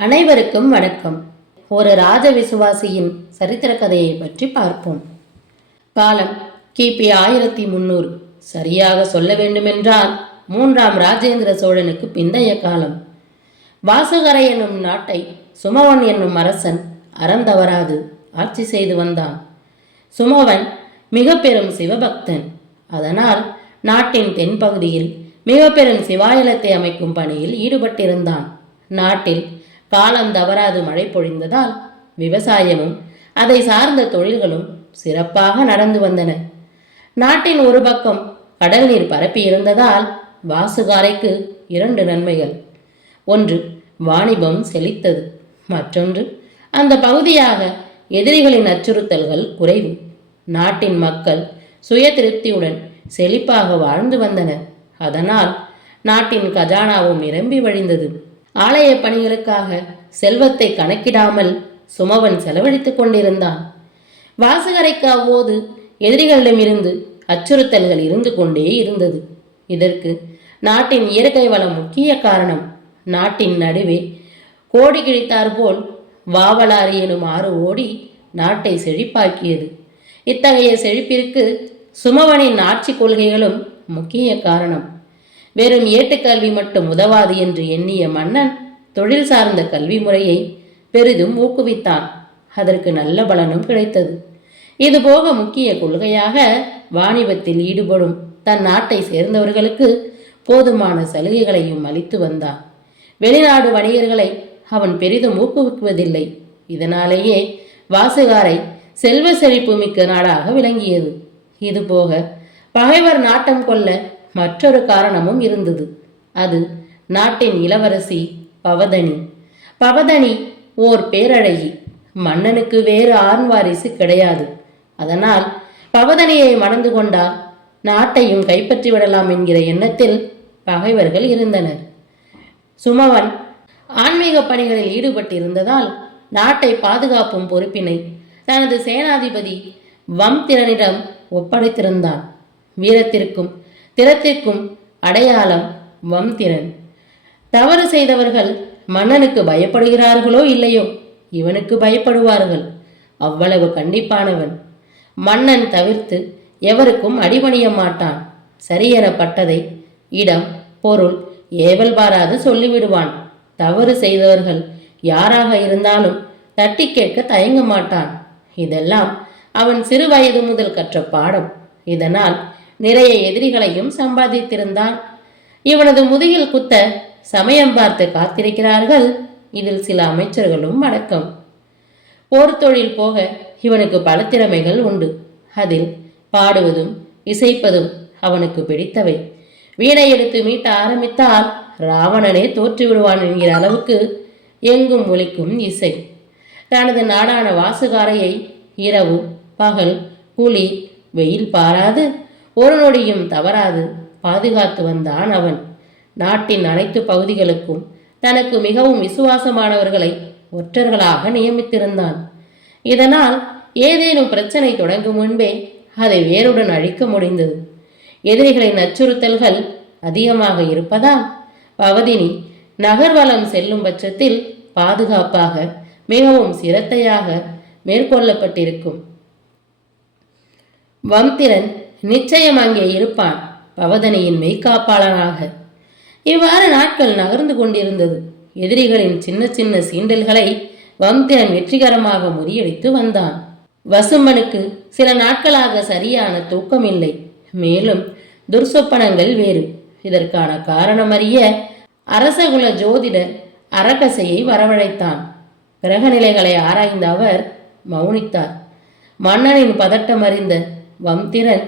அனைவருக்கும் வணக்கம். ஒரு ராஜ விசுவாசியின் சரித்திர கதையை பற்றி பார்ப்போம். காலம் கிபி 1300. சரியாக சொல்ல வேண்டுமென்றால் 3ஆம் ராஜேந்திர சோழனுக்கு பிந்தைய காலம். வாசுகரை என்னும் நாட்டை சுமவன் என்னும் அரசன் அறம் தவறாது ஆட்சி செய்து வந்தான். சுமவன் மிக பெரும் சிவபக்தன். அதனால் நாட்டின் தென்பகுதியில் மிக பெரும் சிவாலயத்தை அமைக்கும் பணியில் ஈடுபட்டிருந்தான். நாட்டில் காலம் தவறாது மழை பொழிந்ததால் விவசாயமும் அதை சார்ந்த தொழில்களும் சிறப்பாக நடந்து வந்தன. நாட்டின் ஒரு பக்கம் கடல் நீர் பரப்பி இருந்ததால் வாசுகாரைக்கு 2 நன்மைகள். ஒன்று, வாணிபம் செழித்தது. மற்றொன்று, அந்த பகுதியாக எதிரிகளின் அச்சுறுத்தல்கள் குறைவு. நாட்டின் மக்கள் சுய திருப்தியுடன் செழிப்பாக வாழ்ந்து வந்தனர். அதனால் நாட்டின் கஜானாவும் நிரம்பி வழிந்தது. ஆலய பணிகளுக்காக செல்வத்தை கணக்கிடாமல் சுமவன் செலவழித்துக் கொண்டிருந்தான். வாசகரைக்கு அவ்வோது எதிரிகளிடமிருந்து அச்சுறுத்தல்கள் இருந்து கொண்டே இருந்தது. இதற்கு நாட்டின் இயற்கை வளம் முக்கிய காரணம். நாட்டின் நடுவே கோடி கிழித்தார் போல் வாவலாறு எனும் ஆறு ஓடி நாட்டை செழிப்பாக்கியது. இத்தகைய செழிப்பிற்கு சுமவனின் ஆட்சி கொள்கைகளும் முக்கிய காரணம். வெறும் ஏட்டுக்கல்வி மட்டும் உதவாது என்று எண்ணிய மன்னன் தொழில் சார்ந்த கல்வி முறையை பெரிதும் ஊக்குவித்தான். அதற்கு நல்ல பலனும் கிடைத்தது. இதுபோக முக்கிய கொள்கையாக வாணிபத்தில் ஈடுபடும் தன் நாட்டை சேர்ந்தவர்களுக்கு போதுமான சலுகைகளையும் அளித்து வந்தான். வெளிநாடு வணிகர்களை அவன் பெரிதும் ஊக்குவிக்குவதில்லை. இதனாலேயே வாசுகாரை செல்வ செழிப்பு மிக்க நாடாக விளங்கியது. இதுபோக பகைவர் நாட்டம் கொள்ள மற்றொரு காரணமும் இருந்தது. அது நாட்டின் இளவரசி பவதனி. பவதனி ஓர் பேரழகி. மன்னனுக்கு வேறு ஆண் வாரிசு கிடையாது. அதனால் பவதனியை மணந்து கொண்டால் நாட்டையும் கைப்பற்றி விடலாம் என்கிற எண்ணத்தில் பகைவர்கள் இருந்தனர். சுமவன் ஆன்மீக பணிகளில் ஈடுபட்டிருந்ததால் நாட்டை பாதுகாப்பும் பொறுப்பினை தனது சேனாதிபதி வம்திரனிடம் ஒப்படைத்திருந்தான். வீரத்திற்கும் திறத்திற்கும் அடையாளம் வம்திரன். தவறு செய்தவர்கள் மன்னனுக்கு பயப்படுகிறார்களோ இல்லையோ, இவனுக்கு பயப்படுவார்கள். அவ்வளவு கண்டிப்பானவன். மன்னன் தவிர்த்து எவருக்கும் அடிபணிய மாட்டான். சரியெனப்பட்டதை இடம் பொருள் ஏவல் பாராது சொல்லிவிடுவான். தவறு செய்தவர்கள் யாராக இருந்தாலும் தட்டி கேட்க தயங்க மாட்டான். இதெல்லாம் அவன் சிறு வயது முதல் கற்ற பாடம். இதனால் நிறைய எதிரிகளையும் சம்பாதித்திருந்தான். இவனது முதுகில் குத்த சமயம் பார்த்து காத்திருக்கிறார்கள். இதில் சில அமைச்சர்களும் அடக்கம். போர் தொழில் போக இவனுக்கு பல திறமைகள் உண்டு. அதில் பாடுவதும் இசைப்பதும் அவனுக்கு பிடித்தவை. வீணை எடுத்து மீட்ட ஆரம்பித்தால் ராவணனே தோற்று விடுவான் என்கிற அளவுக்கு எங்கும் ஒலிக்கும் இசை. தனது நாடான வாசுகாரையை இரவு பகல் குளிர் வெயில் பாராது ஒரு நொடியும் தவறாது பாதுகாத்து வந்தான் அவன். நாட்டின் அனைத்து பகுதிகளுக்கும் தனக்கு மிகவும் விசுவாசமானவர்களை ஒற்றர்களாக நியமித்திருந்தான். இதனால் ஏதேனும் பிரச்சனை தொடங்கும் முன்பே அதை வேருடன் அழிக்க முடிந்தது. எதிரிகளின் அச்சுறுத்தல்கள் அதிகமாக இருப்பதால் பவதினி நகர்வலம் செல்லும் பட்சத்தில் பாதுகாப்பாக மிகவும் சிரத்தையாக மேற்கொள்ளப்பட்டிருக்கும். வம்திரன் நிச்சயம் அங்கே இருப்பான், பவதனியின் மெய்காப்பாளனாக. இவ்வாறு நாட்கள் நகர்ந்து கொண்டிருந்தது. எதிரிகளின் சின்ன சின்ன சீண்டல்களை வம்திரன் வெற்றிகரமாக முறியடித்து வந்தான். வசும்பனுக்கு சில நாட்களாக சரியான தூக்கமில்லை. மேலும் துர்சொப்பனங்கள் வேறு. இதற்கான காரணம் அறிய அரசகுல ஜோதிடர் அரகசையை வரவழைத்தான். கிரகநிலைகளை ஆராய்ந்த அவர் மௌனித்தார். மன்னனின் பதட்டம் அறிந்த வம்திரன்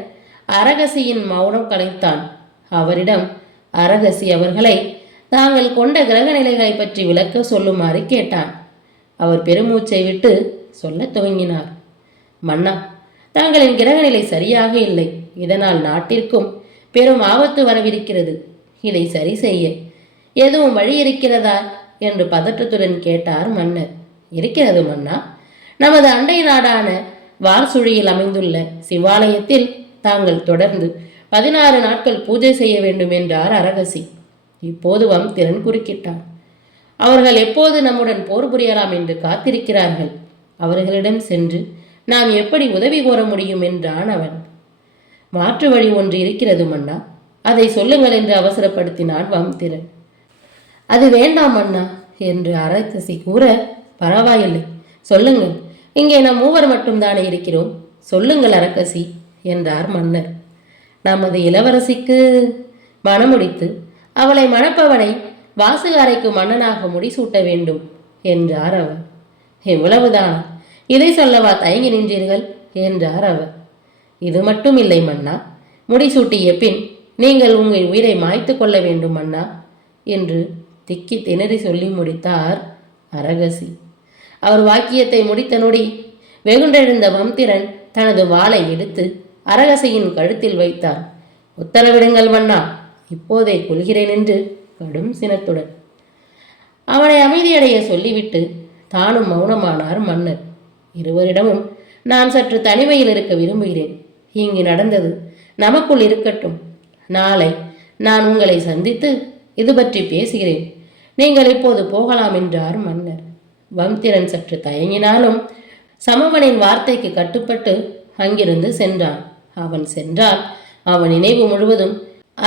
அரகசியின் மௌனம் கலைத்தான். அவரிடம் அரகசி அவர்களை தாங்கள் கொண்ட கிரக நிலைகளை பற்றி விளக்க சொல்லுமாறு கேட்டான். அவர் பெருமூச்சை விட்டு சொல்ல துவங்கினார். மன்னா, தாங்களின் கிரகநிலை சரியாக இல்லை. இதனால் நாட்டிற்கும் பெரும் ஆபத்து வரவிருக்கிறது. இதை சரி செய்ய எதுவும் வழி இருக்கிறதா என்று பதற்றத்துடன் கேட்டார் மன்னர். இருக்கிறது மன்னா. நமது அண்டை நாடான வார்சுழியில் அமைந்துள்ள சிவாலயத்தில் தாங்கள் தொடர்ந்து 16 நாட்கள் பூஜை செய்ய வேண்டும் என்றார் அரகசி. இப்போது வம்திரன் குறுக்கிட்டார். அவர்கள் எப்போது நம்முடன் போர் புரியலாம் என்று காத்திருக்கிறார்கள். அவர்களிடம் சென்று நாம் எப்படி உதவி கோர முடியும் என்றான் அவன். மாற்று வழி ஒன்று இருக்கிறது மன்னா, அதை சொல்லுங்கள் என்று அவசரப்படுத்தினான் வம்திரன். அது வேண்டாம் மன்னா என்று அரக்கசி கூற, பரவாயில்லை, சொல்லுங்கள், இங்கே நாம் மூவர் மட்டும்தானே இருக்கிறோம், சொல்லுங்கள் அரக்கசி என்றார் மன்னர். நமது இளவரசிக்கு மணமுடித்து அவளை மணப்பவனை வாசுகாரைக்கு மன்னனாக முடிசூட்ட வேண்டும் என்றார் அவர். இவ்வளவுதான், இதை சொல்லவா தயங்கி நின்றீர்கள் என்றார் அவர். இது மட்டும் இல்லை மன்னா, முடிசூட்டிய பின் நீங்கள் உங்கள் உயிரை மாய்த்து கொள்ள வேண்டும் மன்னா என்று திக்கி திணறி சொல்லி முடித்தார் அரகசி. அவர் வாக்கியத்தை முடித்த நொடி வெகுண்டெழுந்த வம்திரன் தனது வாளை எடுத்து அரகசியின் கழுத்தில் வைத்தார். உத்தரவிடுங்கள் மன்னா, இப்போதே கொள்கிறேன் என்று கடும் சினத்துடன் அவனை அமைதியடைய சொல்லிவிட்டு தானும் மௌனமானார் மன்னர். இருவரிடமும் நான் சற்று தனிமையில் இருக்க விரும்புகிறேன். இங்கு நடந்தது நமக்குள் இருக்கட்டும். நாளை நான் உங்களை சந்தித்து இது பற்றி பேசுகிறேன். நீங்கள் இப்போது போகலாம் என்றார் மன்னர். வம்திரன் சற்று தயங்கினாலும் சமவனின் வார்த்தைக்கு கட்டுப்பட்டு அங்கிருந்து சென்றான். அவன் சென்றால் அவன் நினைவு முழுவதும்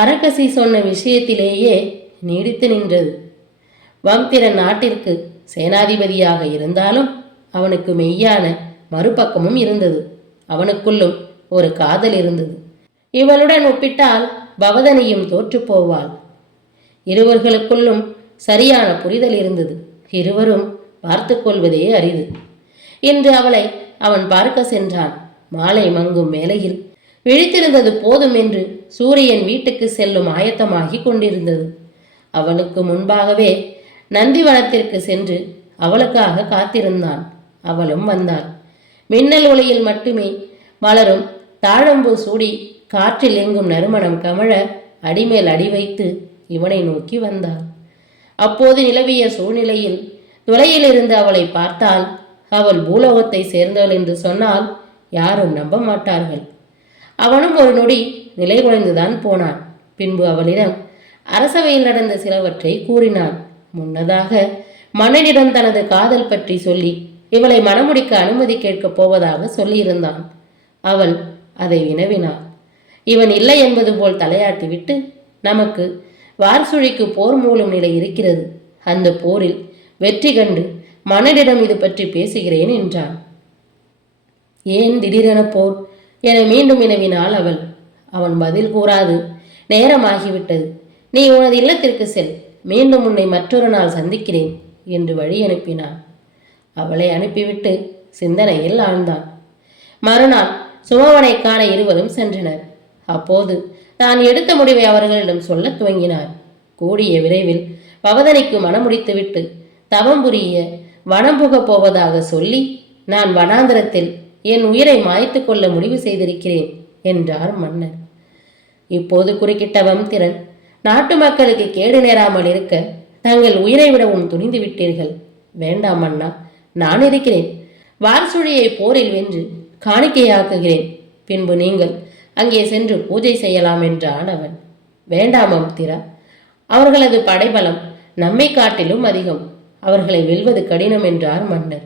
அரக்கசி சொன்ன விஷயத்திலேயே நீடித்து நின்றது. வம்திரன் நாட்டிற்கு சேனாதிபதியாக இருந்தாலும் அவனுக்கு மெய்யான மறுபக்கமும் இருந்தது. அவனுக்குள்ளும் ஒரு காதல் இருந்தது. இவளுடன் ஒப்பிட்டால் பவதனியும் தோற்று போவாள். இருவர்களுக்குள்ளும் சரியான புரிதல் இருந்தது. இருவரும் பார்த்து கொள்வதே அரிது. இன்று அவளை அவன் பார்க்க சென்றான். மாலை மங்கும் வேளையில் விழித்திருந்தது போதும் என்று சூரியன் வீட்டுக்கு செல்லும் ஆயத்தமாகி கொண்டிருந்தது. அவனுக்கு முன்பாகவே நந்திவனத்திற்கு சென்று அவளுக்காக காத்திருந்தான். அவளும் வந்தாள். மின்னல் ஒளியில் மட்டுமே மலரும் தாழம்பூ சூடி காற்றில் எங்கும் நறுமணம் கமழ அடிமேல் அடி வைத்து இவனை நோக்கி வந்தாள். அப்போது நிலவிய சூழ்நிலையில் துளையில் இருந்து அவளை பார்த்தால் அவள் பூலோகத்தை சேர்ந்தவள் என்று சொன்னால் யாரும் நம்ப மாட்டார்கள். அவனும் ஒரு நொடி நிலை குலைந்துதான் போனான். பின்பு அவளிடம் அரசவையில் நடந்த சிலவற்றை கூறினான். முன்னதாக மன்னனிடம் தனது காதல் பற்றி சொல்லி இவளை மணமுடிக்க அனுமதி கேட்கப் போவதாக சொல்லியிருந்தான். அவள் அதை வினவினாள். இவன் இல்லை என்பது போல் தலையாட்டிவிட்டு, நமக்கு வார்சுழிக்கு போர் மூலம் நிலை இருக்கிறது. அந்த போரில் வெற்றி கண்டு மன்னனிடம் இது பற்றி பேசுகிறேன் என்றான். ஏன் திடீரென போர் என மீண்டும் வினவினாள் அவள். அவன் பதில் கூறாது நேரமாகிவிட்டது. நீ உனது இல்லத்திற்கு செல். மீண்டும் உன்னை மற்றொரு நாள் சந்திக்கிறேன் என்று வழி அனுப்பினான். அவளை அனுப்பிவிட்டு சிந்தனையில் ஆழ்ந்தான். மறுநாள் சுமவனை காண இருவரும் சென்றனர். அப்போது தான் எடுத்த முடிவை அவர்களிடம் சொல்ல துவங்கினார். கூடிய விரைவில் பவதனிக்கு மனமுடித்துவிட்டு தவம் புரிய வனம் புகப் போவதாக சொல்லி நான் வனாந்திரத்தில் என் உயிரை மாய்த்து கொள்ள முடிவு செய்திருக்கிறேன் என்றார் மன்னர். இப்போது குறுக்கிட்ட வம்திரன், நாட்டு மக்களுக்கு கேடு நேராமல் இருக்க தங்கள் உயிரை விடவும் துணிந்து விட்டீர்கள். வேண்டாம் மன்னா, நான் இருக்கிறேன். வார்சுழியை போரில் வென்று காணிக்கையாக்குகிறேன். பின்பு நீங்கள் அங்கே சென்று பூஜை செய்யலாம் என்றான் அவன். வேண்டாம் வம்திரா, அவர்களது படைபலம் நம்மை காட்டிலும் அதிகம். அவர்களை வெல்வது கடினம் என்றார் மன்னர்.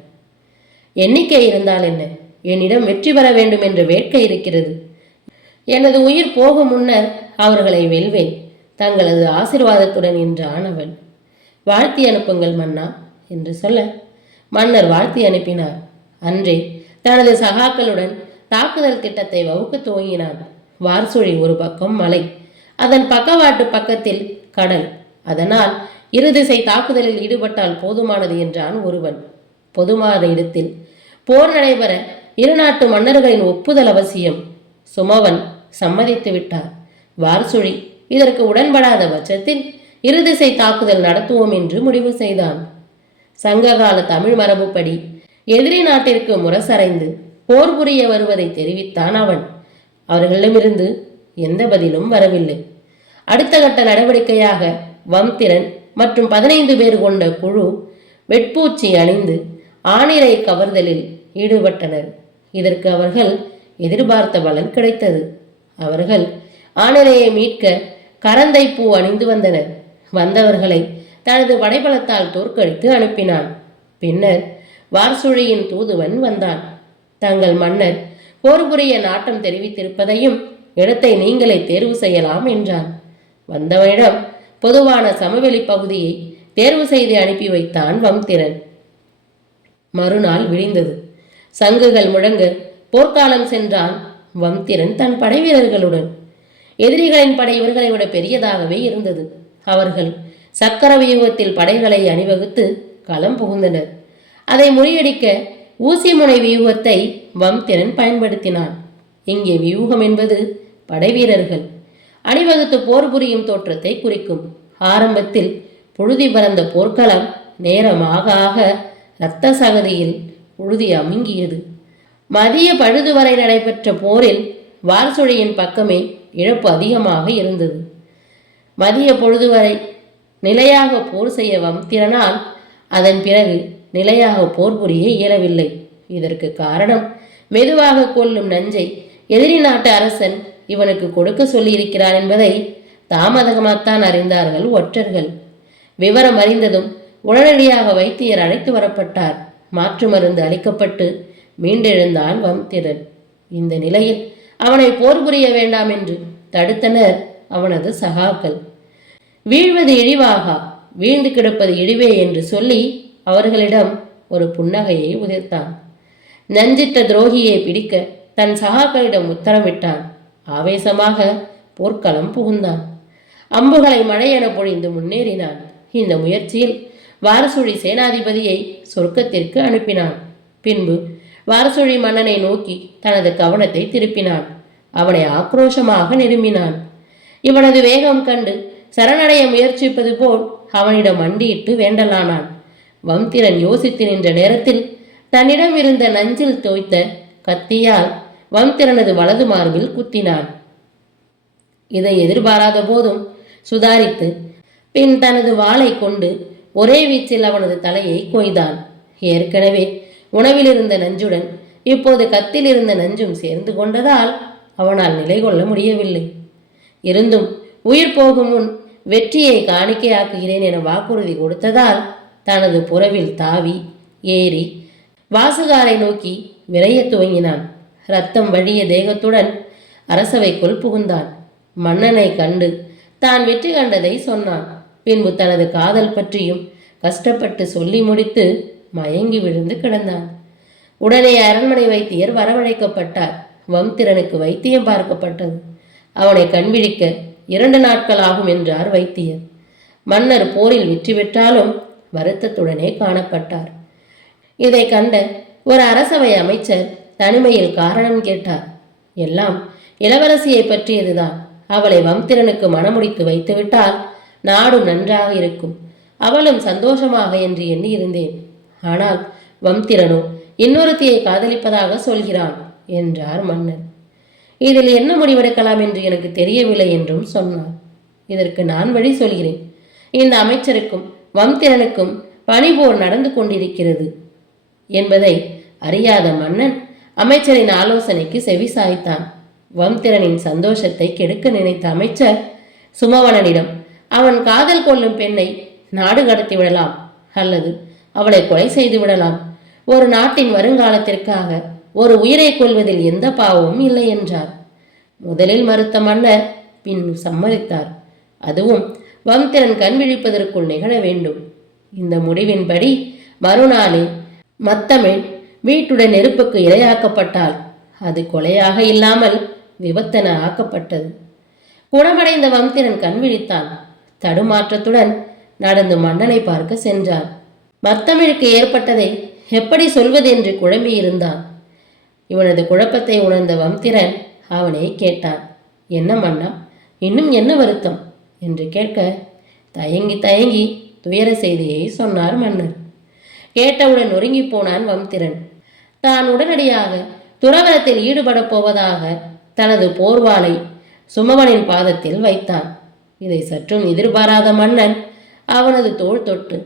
எண்ணிக்கை இருந்தால் என்ன, என்னிடம் வெற்றி பெற வேண்டும் என்ற வேட்கை இருக்கிறது. எனது உயிர் போகும் முன்னர் அவர்களை வெல்வேன், தங்களது ஆசீர்வாதத்துடன் என்றான் அவன். வாழ்த்தி அனுப்புங்கள் மன்னா என்று சொல்ல மன்னர் வாழ்த்தி அனுப்பினார். அன்றே தனது சகாக்களுடன் தாக்குதல் திட்டத்தை வகுக்க துவங்கினான். வார்சுழி ஒரு பக்கம் மலை, அதன் பக்கவாட்டு பக்கத்தில் கடல். அதனால் இருதிசை தாக்குதலில் ஈடுபட்டால் போதுமானது என்றான் ஒருவன். பொதுவான இடத்தில் போர் நடைபெற இரு நாட்டு மன்னர்களின் ஒப்புதல் அவசியம். சுமவன் சம்மதித்து விட்டார். வார்சுழி இதற்கு உடன்படாத பட்சத்தில் இருதிசை தாக்குதல் நடத்துவோம் என்று முடிவு செய்தான். சங்ககால தமிழ் மரபுப்படி எதிரி நாட்டிற்கு முரசறைந்து போர் புரிய வருவதை தெரிவித்தான் அவன். அவர்களிடமிருந்து எந்த பதிலும் வரவில்லை. அடுத்த கட்ட நடவடிக்கையாக வம்திரன் மற்றும் 15 பேர் கொண்ட குழு வெட்பூச்சி அணிந்து ஆணிரை கவர்தலில் ஈடுபட்டனர். இதற்கு அவர்கள் எதிர்பார்த்த பலன் கிடைத்தது. அவர்கள் ஆணிரையை மீட்க கரந்தை பூ அணிந்து வந்தனர். வந்தவர்களை தனது படைபலத்தால் தோற்கடித்து அனுப்பினான். பின்னர் வார்சுழியின் தூதுவன் வந்தான். தங்கள் மன்னர் போர் புரிய நாட்டம் தெரிவித்திருப்பதையும் இடத்தை நீங்களே தேர்வு செய்யலாம் என்றான். வந்தவனிடம் பொதுவான சமவெளி பகுதியை தேர்வு செய்து அனுப்பி வைத்தான் வம்திரன். மறுநாள் விழிந்தது. சங்குகள் முழங்க போர்க்காலம் சென்றான் வம்திரன் தன் படை வீரர்களுடன். எதிரிகளின் படை இவர்களை விட பெரியதாகவே இருந்தது. அவர்கள் சக்கர வியூகத்தில் படைகளை அணிவகுத்து களம் புகுந்தனர். அதை முறியடிக்க ஊசி முனை வியூகத்தை வம்திரன் பயன்படுத்தினான். இங்கே வியூகம் என்பது படை வீரர்கள் அணிவகுத்து போர் புரியும் தோற்றத்தை குறிக்கும். ஆரம்பத்தில் புழுதி பறந்த போர்க்களம் நேரமாக ஆக இரத்த சகதியில் புழுதி அமுங்கியது. மதிய பழுது வரை நடைபெற்ற போரில் வார்சுழியின் பக்கமே இழப்பு அதிகமாக இருந்தது. மதிய பொழுது வரை நிலையாக போர் செய்ய வம்திரனால் அதன் பிறகு நிலையாக போர் புரிய இயலவில்லை. இதற்கு காரணம் மெதுவாக கொல்லும் நஞ்சை எதிரி நாட்டு அரசன் இவனுக்கு கொடுக்க சொல்லியிருக்கிறார் என்பதை தாமதமாகத்தான் அறிந்தார்கள் ஒற்றர்கள். விவரம் அறிந்ததும் உடனடியாக வைத்தியர் அழைத்து வரப்பட்டார். மாற்று மருந்து அளிக்கப்பட்டு மீண்டெழுந்தான் வம்திரன். இந்த நிலையில் அவனை போர் புரிய வேண்டாம் என்று தடுத்தனர் அவனது சகாக்கள். வீழ்வது இழிவாகா, வீழ்ந்து கிடப்பது இழிவே என்று சொல்லி அவர்களிடம் ஒரு புன்னகையை உதிர்த்தான். நஞ்சிட்ட துரோகியை பிடிக்க தன் சகாக்களிடம் உத்தரவிட்டான். ஆவேசமாக போர்க்களம் புகுந்தான். அம்புகளை மழையென பொழிந்து முன்னேறினான். இந்த முயற்சியில் வாரசுழி சேனாதிபதியை சொர்க்கத்திற்கு அனுப்பினான். பின்பு வாரசுழி மன்னனை நோக்கி தனது கவனத்தை திருப்பினான். அவனை ஆக்ரோஷமாக நெருங்கினான். இவனது வேகம் கண்டு சரணடைய முயற்சிப்பது போல் அவனிடம் மண்டியிட்டு வேண்டலானான். வம்திரன் யோசித்து நின்ற நேரத்தில் தன்னிடம் இருந்த நஞ்சில் தோய்த்த கத்தியால் வம்திரனது வலது மார்பில் குத்தினான். இதை எதிர்பாராத போதும் சுதாரித்து பின் தனது வாளை கொண்டு ஒரே வீச்சில் அவனது தலையை கொய்தான். ஏற்கனவே உணவில் இருந்த நஞ்சுடன் இப்போது கத்தில் இருந்த நஞ்சும் சேர்ந்து கொண்டதால் அவனால் நிலை கொள்ள முடியவில்லை. இருந்தும் உயிர் போகும் முன் வெற்றியை காணிக்கையாக்குகிறேன் என வாக்குறுதி கொடுத்ததால் தனது புறவில் தாவி ஏறி வாசுகாரை நோக்கி விரைய துவங்கினான். இரத்தம் வழிய தேகத்துடன் அரசவைக்குள் புகுந்தான். மன்னனை கண்டு தான் வெற்றி கண்டதை சொன்னான். பின்பு தனது காதல் பற்றியும் கஷ்டப்பட்டு சொல்லி முடித்து மயங்கி விழுந்து கிடந்தான். உடனே அரண்மனை வைத்தியர் வரவழைக்கப்பட்டார். வம்திரனுக்கு வைத்தியம் பார்க்கப்பட்டது. அவனை கண்விழிக்க 2 நாட்கள் ஆகும் என்றார் வைத்தியர். மன்னர் போரில் வெற்றி பெற்றாலும் வருத்தத்துடனே காணப்பட்டார். இதை கண்ட ஒரு அரசவை அமைச்சர் தனிமையில் காரணம் கேட்டார். எல்லாம் இளவரசியை பற்றியதுதான். அவளை வம்திரனுக்கு மணமுடித்து வைத்துவிட்டால் நாடு நன்றாக இருக்கும், அவளும் சந்தோஷமாக என்று எண்ணியிருந்தேன். ஆனால் வம்திரனோ இன்னொருத்தியை காதலிப்பதாக சொல்கிறான் என்றார் மன்னர். இதில் என்ன முடிவெடுக்கலாம் என்று எனக்கு தெரியவில்லை என்றும் சொன்னார். இதற்கு நான் வழி சொல்கிறேன். இந்த அமைச்சருக்கும் வம்திரனுக்கும் பணிபோர் நடந்து கொண்டிருக்கிறது என்பதை அறியாத மன்னன் அமைச்சரின் ஆலோசனைக்கு செவி சாய்த்தான். வம்திரனின் சந்தோஷத்தை கெடுக்க நினைத்த அமைச்சர் சுமவனனிடம் அவன் காதல் கொள்ளும் பெண்ணை நாடு கடத்தி விடலாம் அல்லது அவளை கொலை செய்து விடலாம். ஒரு நாட்டின் வருங்காலத்திற்காக ஒரு உயிரை கொள்வதில் எந்த பாவமும் இல்லை என்றார். முதலில் மறுத்த மன்னர் பின் சம்மதித்தார். அதுவும் வம்திரன் கண் விழிப்பதற்குள் நிகழ வேண்டும். இந்த முடிவின்படி மறுநாளே மத்தமிழ் வீட்டுடன் நெருப்புக்கு இரையாக்கப்பட்டால் அது கொலையாக இல்லாமல் விபத்தென ஆக்கப்பட்டது. குணமடைந்த வம்திரன் கண் விழித்தான். தடுமாற்றத்துடன் நடந்து மன்னனை பார்க்க சென்றான். மத்தமிழுக்கு ஏற்பட்டதை எப்படி சொல்வது என்று குழம்பியிருந்தான். இவனது குழப்பத்தை உணர்ந்த வம்திரன் அவனை கேட்டான். என்ன மன்னா, இன்னும் என்ன வருத்தம் என்று கேட்க தயங்கி தயங்கி துயர செய்தியை சொன்னார் மன்னர். கேட்டவுடன் நொறுங்கி போனான் வம்திரன். தான் உடனடியாக துறவரத்தில் ஈடுபடப் போவதாக தனது போர்வாளை சுமவனின் பாதத்தில் வைத்தான். இதை சற்றும் எதிர்பாராத மன்னன் அவனது தோள் தொட்டு,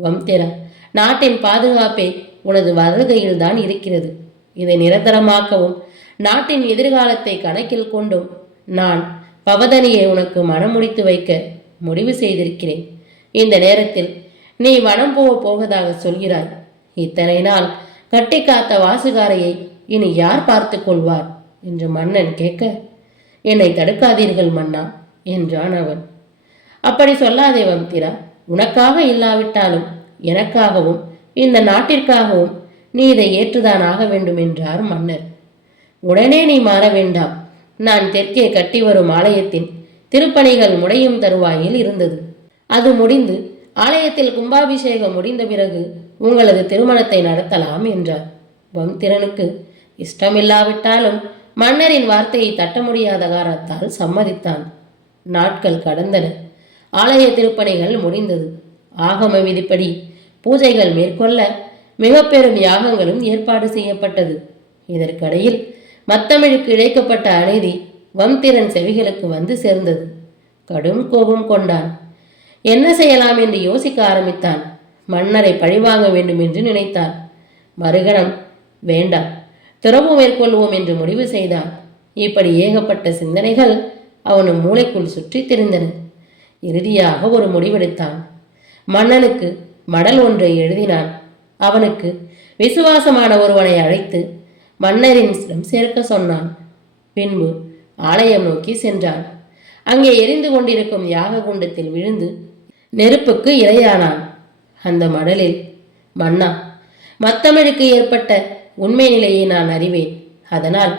வம்திரா, நாட்டின் பாதுகாப்பே உனது வருகையில் தான் இருக்கிறது. இதை நிரந்தரமாக்கவும் நாட்டின் எதிர்காலத்தை கணக்கில் கொண்டும் நான் பவதனியை உனக்கு மனமுடித்து வைக்க முடிவு செய்திருக்கிறேன். இந்த நேரத்தில் நீ வனம் போவதாக சொல்கிறாய். இத்தனை நாள் கட்டி காத்த வாசுகாரையை இனி யார் பார்த்து கொள்வார் என்று மன்னன் கேட்க, என்னை தடுக்காதீர்கள் மன்னா என்றான் அவன். அப்படி சொல்லாதே வம்திரா, உனக்காக இல்லாவிட்டாலும் எனக்காகவும் இந்த நாட்டிற்காகவும் நீ இதை ஏற்றுதான் ஆக வேண்டும் என்றார் மன்னர். உடனே நீ மாற வேண்டாம். நான் தெற்கே கட்டி வரும் ஆலயத்தின் திருப்பணிகள் முடியும் தருவாயில் இருந்தது. அது முடிந்து ஆலயத்தில் கும்பாபிஷேகம் முடிந்த பிறகு உங்களது திருமணத்தை நடத்தலாம் என்றார். வம்திரனுக்கு இஷ்டமில்லாவிட்டாலும் மன்னரின் வார்த்தையை தட்ட முடியாத காரணத்தால் சம்மதித்தான். நாட்கள் கடந்தன. ஆலய திருப்பணிகள் முடிந்தது. ஆகம விதிப்படி பூஜைகள் மேற்கொள்ள மிக பெரும் யாகங்களும் ஏற்பாடு செய்யப்பட்டது. இதற்கிடையில் மத்தமிழுக்கு இழைக்கப்பட்ட அநீதி வம்திரன் செவிகளுக்கு வந்து சேர்ந்தது. கடும் கோபம் கொண்டான். என்ன செய்யலாம் என்று யோசிக்க ஆரம்பித்தான். மன்னரை பழிவாங்க வேண்டும் என்று நினைத்தான். மறுகணம் வேண்டாம், துறவு மேற்கொள்வோம் என்று முடிவு செய்தான். இப்படி ஏகப்பட்ட சிந்தனைகள் அவனு மூளைக்குள் சுற்றி திரிந்தன. இறுதியாக ஒரு முடிவெடுத்தான். மன்னனுக்கு மடல் ஒன்றை எழுதினான். அவனுக்கு விசுவாசமான ஒருவனை அழைத்து மன்னரின் சேர்க்க சொன்னான். பின்பு ஆலயம் நோக்கி சென்றான். அங்கே எரிந்து கொண்டிருக்கும் யாக குண்டத்தில் விழுந்து நெருப்புக்கு இரையானான். அந்த மடலில், மன்னா, மத்தமிழுக்கு ஏற்பட்ட உண்மை நிலையை நான் அறிவேன். அதனால்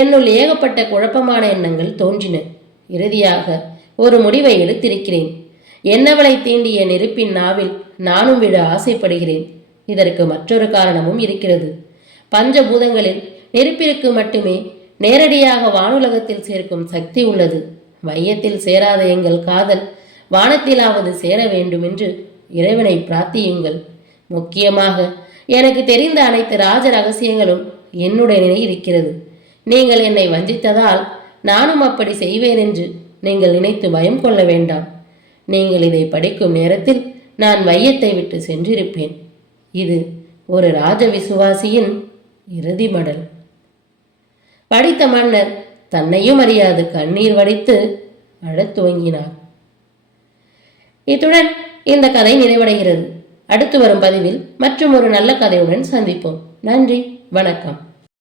என்னுள் ஏகப்பட்ட குழப்பமான எண்ணங்கள் தோன்றின. இறுதியாக ஒரு முடிவை எடுத்திருக்கிறேன். என்னவளை தீண்டிய நெருப்பின் நாவில் நானும் விழ ஆசைப்படுகிறேன். இதற்கு மற்றொரு காரணமும் இருக்கிறது. பஞ்சபூதங்களில் நெருப்பிற்கு மட்டுமே நேரடியாக வானுலகத்தில் சேர்க்கும் சக்தி உள்ளது. மையத்தில் சேராத எங்கள் காதல் வானத்திலாவது சேர வேண்டும் என்று இறைவனை பிரார்த்தியுங்கள். முக்கியமாக எனக்கு தெரிந்த அனைத்து ராஜ ரகசியங்களும் என்னுடனே இருக்கிறது. நீங்கள் என்னை வஞ்சித்ததால் நானும் அப்படி செய்வேன் என்று நீங்கள் நினைத்து பயம் கொள்ள வேண்டாம். நீங்கள் இதை படிக்கும் நேரத்தில் நான் வையத்தை விட்டு சென்றிருப்பேன். இது ஒரு ராஜ விசுவாசியின் இறுதி மடல். படித்த மன்னர் தன்னையும் அறியாது கண்ணீர் வடித்து அழத் துவங்கினார். இத்துடன் இந்த கதை நிறைவடைகிறது. அடுத்து வரும் பதிவில் மற்றும் ஒரு நல்ல கதையுடன் சந்திப்போம். நன்றி, வணக்கம்.